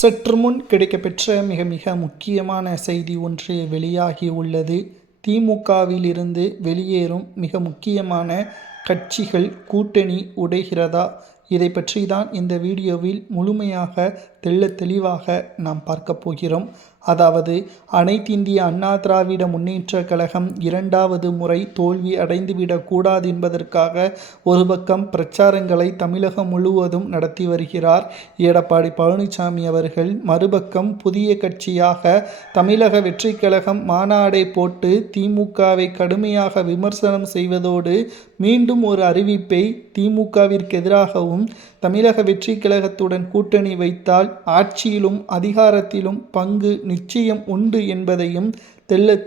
சற்று முன் கிடைக்கப்பெற்ற மிக முக்கியமான செய்தி ஒன்று வெளியாகி உள்ளது. திமுகவில் இருந்து வெளியேறும் மிக முக்கியமான கட்சிகள் கூட்டணி உடைகிறதா? இதை பற்றி தான் இந்த வீடியோவில் முழுமையாக தெளிவாக நாம் பார்க்க போகிறோம். அதாவது அனைத்திந்திய அண்ணா திராவிட முன்னேற்றக் கழகம் இரண்டாவது முறை தோல்வி அடைந்துவிடக் கூடாது என்பதற்காக ஒரு பக்கம் பிரச்சாரங்களை தமிழகம் முழுவதும் நடத்தி வருகிறார் எடப்பாடி பழனிசாமி அவர்கள். மறுபக்கம் புதிய கட்சியாக தமிழக வெற்றிக் கழகம் மாநாடை போட்டு திமுகவை கடுமையாக விமர்சனம் செய்வதோடு மீண்டும் ஒரு அறிவிப்பை திமுகவிற்கு எதிராகவும் தமிழக வெற்றிக் கழகத்துடன் கூட்டணி வைத்தால் ஆட்சியிலும் அதிகாரத்திலும் பங்கு நிச்சயம் உண்டு என்பதையும்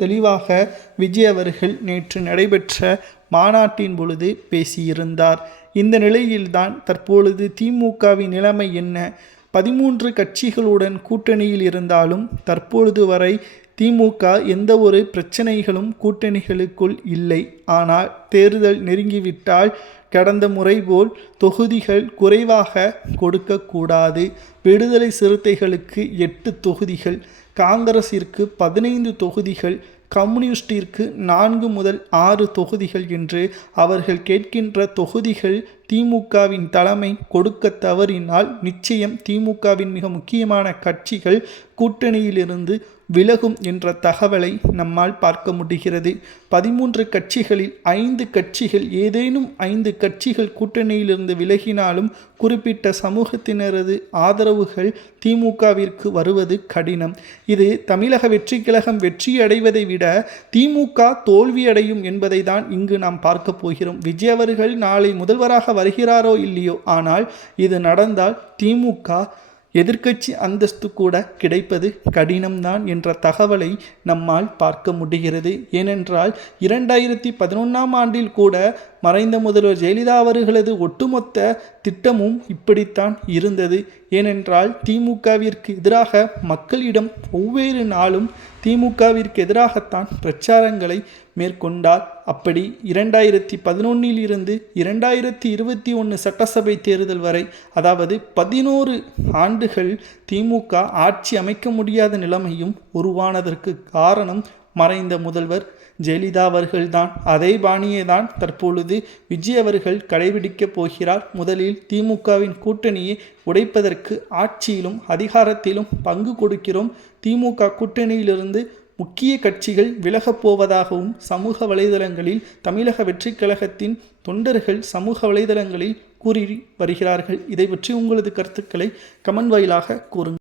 தெளிவாக விஜய் அவர்கள் நேற்று நடைபெற்ற மாநாட்டின் பொழுது பேசியிருந்தார். இந்த நிலையில்தான் தற்பொழுது திமுகவின் நிலைமை என்ன? 13 கட்சிகளுடன் கூட்டணியில் இருந்தாலும் தற்பொழுது வரை திமுக எந்த ஒரு பிரச்சனைகளும் கூட்டணிகளுக்குள் இல்லை. ஆனால் தேர்தல் நெருங்கிவிட்டால் கடந்த முறை போல் தொகுதிகள் குறைவாக கொடுக்கக்கூடாது. விடுதலை சிறுத்தைகளுக்கு 8 தொகுதிகள், காங்கிரசிற்கு 15 தொகுதிகள், கம்யூனிஸ்டிற்கு 4 முதல் 6 தொகுதிகள் என்று அவர்கள் கேட்கின்ற தொகுதிகள் திமுகவின் தலைமை கொடுக்க தவறினால் நிச்சயம் திமுகவின் மிக முக்கியமான கட்சிகள் கூட்டணியிலிருந்து விலகும் என்ற தகவலை நம்மால் பார்க்க முடிகிறது. 13 கட்சிகளில் 5 கட்சிகள், ஏதேனும் 5 கட்சிகள் கூட்டணியிலிருந்து விலகினாலும் குறிப்பிட்ட சமூகத்தினரது ஆதரவுகள் திமுகவிற்கு வருவது கடினம். இது தமிழக வெற்றிக் கழகம் வெற்றியடைவதை விட திமுக தோல்வியடையும் என்பதை தான் இங்கு நாம் பார்க்க போகிறோம். விஜய் அவர்கள் நாளை முதல்வராக வருகிறாரோ இல்லையோ, ஆனால் இது நடந்தால் திமுக எதிர்க்கட்சி அந்தஸ்து கூட கிடைப்பது கடினம்தான் என்ற தகவலை நம்மால் பார்க்க முடிகிறது. ஏனென்றால் 2011ஆம் ஆண்டில் கூட மறைந்த முதல்வர் ஜெயலலிதா அவர்களது ஒட்டுமொத்த திட்டமும் இப்படித்தான் இருந்தது. ஏனென்றால் திமுகவிற்கு எதிராக மக்களிடம் ஒவ்வொரு நாளும் திமுகவிற்கு எதிராகத்தான் பிரச்சாரங்களை மேற்கொண்டார். அப்படி 2011 இருந்து 2021 சட்டசபை தேர்தல் வரை, அதாவது 11 ஆண்டுகள் திமுக ஆட்சி அமைக்க முடியாத நிலைமையும் உருவானதற்கு காரணம் மறைந்த முதல்வர் ஜெயலலிதா அவர்கள்தான். அதே பாணியை தான் தற்பொழுது விஜய் அவர்கள் கடைபிடிக்கப் போகிறார். முதலில் திமுகவின் கூட்டணியை உடைப்பதற்கு ஆட்சியிலும் அதிகாரத்திலும் பங்கு கொடுக்கிறோம், திமுக கூட்டணியிலிருந்து முக்கிய கட்சிகள் விலகப் போவதாகவும் சமூக வலைதளங்களில் தமிழக வெற்றிக் கழகத்தின் தொண்டர்கள் சமூக வலைதளங்களில் கூறி வருகிறார்கள். இதை பற்றி உங்களது கருத்துக்களை கமெண்ட் வாயிலாக கூறுங்கள்.